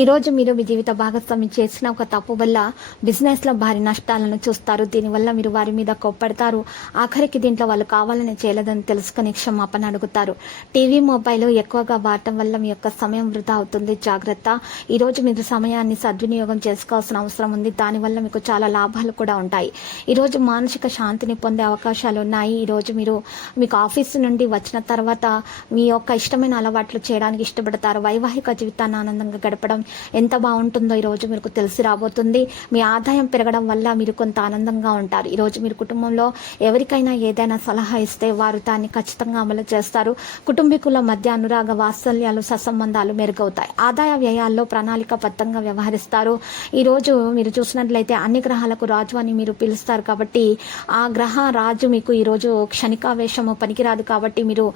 ఈరోజు మీరు మీ జీవిత భాగస్వామి చేసిన ఒక తప్పు వల్ల బిజినెస్లో భారీ నష్టాలను చూస్తారు. దీనివల్ల మీరు వారి మీద కోప్పడతారు. ఆఖరికి దీంట్లో వాళ్ళు కావాలని చేయలేదని తెలుసుకుని క్షమాపణ అడుగుతారు. టీవీ మొబైల్ ఎక్కువగా వాడటం వల్ల మీ యొక్క సమయం వృధా అవుతుంది. జాగ్రత్త. ఈరోజు మీరు సమయాన్ని సద్వినియోగం చేసుకోవాల్సిన అవసరం ఉంది. దానివల్ల మీకు చాలా లాభాలు కూడా ఉంటాయి. ఈరోజు మానసిక శాంతిని పొందే అవకాశాలు ఉన్నాయి. ఈరోజు మీరు మీకు ఆఫీస్ నుండి వచ్చిన తర్వాత మీ యొక్క ఇష్టమైన అలవాట్లు చేయడానికి ఇష్టపడతారు. వైవాహిక జీవితాన్ని ఆనందంగా గడపడం ఎంత బాగుంటుందో ఈరోజు మీకు తెలిసి రాబోతుంది. మీ ఆదాయం పెరగడం వల్ల మీరు కొంత ఆనందంగా ఉంటారు. ఈ రోజు మీరు కుటుంబంలో ఎవరికైనా ఏదైనా సలహా ఇస్తే వారు దాన్ని ఖచ్చితంగా అమలు చేస్తారు. కుటుంబీకుల మధ్య అనురాగ వాత్సల్యాలు సత్సంబంధాలు మెరుగవుతాయి. ఆదాయ వ్యయాల్లో ప్రణాళికబద్ధంగా వ్యవహరిస్తారు. ఈరోజు మీరు చూసినట్లయితే అన్ని గ్రహాలకు రాజు అని మీరు పిలుస్తారు కాబట్టి ఆ గ్రహ రాజు మీకు ఈరోజు క్షణికావేశము పనికిరాదు కాబట్టి మీరు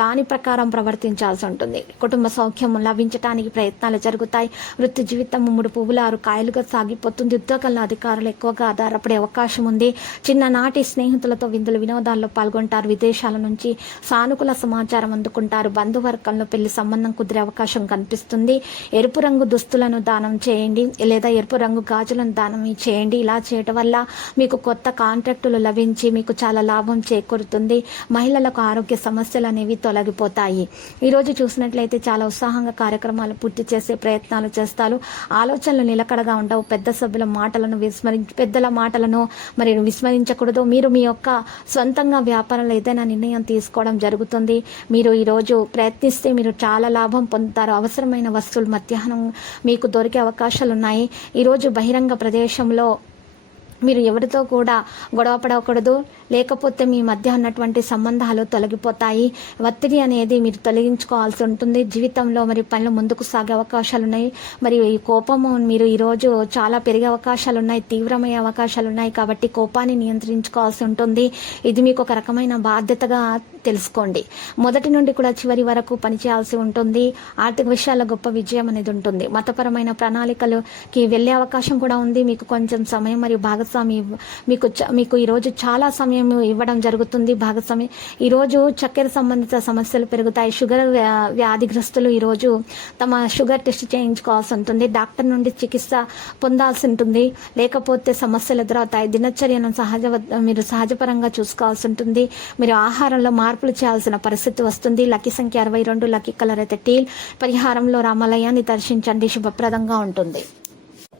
దాని ప్రకారం ప్రవర్తించాల్సి ఉంటుంది. కుటుంబ సౌఖ్యం లభించడానికి ప్రయత్నాలు జరుగుతాయి. వృత్తి జీవితం మూడు పువ్వులు ఆరు కాయలుగా సాగిపోతుంది. ఉద్యోగంలో అధికారులు ఎక్కువగా ఆధారపడే అవకాశం ఉంది. చిన్ననాటి స్నేహితులతో విందులు వినోదాల్లో పాల్గొంటారు. విదేశాల నుంచి సానుకూల సమాచారం అందుకుంటారు. బంధువర్గంలో పెళ్ళి సంబంధం కుదిరే అవకాశం కనిపిస్తుంది. ఎరుపు రంగు దుస్తులను దానం చేయండి లేదా ఎరుపు రంగు గాజులను దానం చేయండి. ఇలా చేయటం వల్ల మీకు కొత్త కాంట్రాక్టులు లభించి మీకు చాలా లాభం చేకూరుతుంది. మహిళలకు ఆరోగ్య సమస్యలు అనేవి తొలగిపోతాయి. ఈరోజు చూసినట్లయితే చాలా ఉత్సాహంగా కార్యక్రమాలు పూర్తి చేసే ప్రయత్నాలు చేస్తారు ఆలోచనలు నిలకడగా ఉండవు. పెద్ద సభ్యుల మాటలను విస్మరించి పెద్దల మాటలను మరి విస్మరించకూడదు. మీరు మీ యొక్క సొంతంగా వ్యాపారంలో ఏదైనా నిర్ణయం తీసుకోవడం జరుగుతుంది. మీరు ఈరోజు ప్రయత్నిస్తే మీరు చాలా లాభం పొందుతారు. అవసరమైన వస్తువులు మధ్యాహ్నం మీకు దొరికే అవకాశాలు ఉన్నాయి ఈరోజు బహిరంగ ప్రదేశంలో మీరు ఎవరితో కూడా గొడవ పడకూడదు. లేకపోతే మీ మధ్య ఉన్నటువంటి సంబంధాలు తొలగిపోతాయి. ఒత్తిడి అనేది మీరు తొలగించుకోవాల్సి ఉంటుంది. జీవితంలో మరి పనులు ముందుకు సాగే అవకాశాలు ఉన్నాయి. మరి ఈ కోపము మీరు ఈరోజు చాలా పెరిగే అవకాశాలు ఉన్నాయి. తీవ్రమయ్యే అవకాశాలు ఉన్నాయి కాబట్టి కోపాన్ని నియంత్రించుకోవాల్సి ఉంటుంది. ఇది మీకు ఒక రకమైన బాధ్యతగా తెలుసుకోండి. మొదటి నుండి కూడా చివరి వరకు పనిచేయాల్సి ఉంటుంది. ఆర్థిక విషయాల్లో గొప్ప విజయం అనేది ఉంటుంది. మతపరమైన ప్రణాళికలకి వెళ్ళే అవకాశం కూడా ఉంది. మీకు కొంచెం సమయం మరియు భాగస్వామి మీకు చ- మీకు ఈరోజు చాలా సమయం ఇవ్వడం జరుగుతుంది. భాగస్వామి ఈరోజు చక్కెర సంబంధిత సమస్యలు పెరుగుతాయి. షుగర్ వ్యా- వ్యాధిగ్రస్తులు ఈరోజు తమ షుగర్ టెస్ట్ చేయించుకోవాల్సి ఉంటుంది. డాక్టర్ నుండి చికిత్స పొందాల్సి ఉంటుంది. లేకపోతే సమస్యలు ఎదురవుతాయి. దినచర్యను సహజ మీరు సహజపరంగా చూసుకోవాల్సి ఉంటుంది. మీరు ఆహారంలో మార్పులు చేయాల్సిన పరిస్థితి వస్తుంది. లక్కీ సంఖ్య అరవై రెండు లక్కీ కలర్ అయితే టీల్. పరిహారంలో రామాలయాన్ని దర్శించండి. శుభప్రదంగా ఉంటుంది.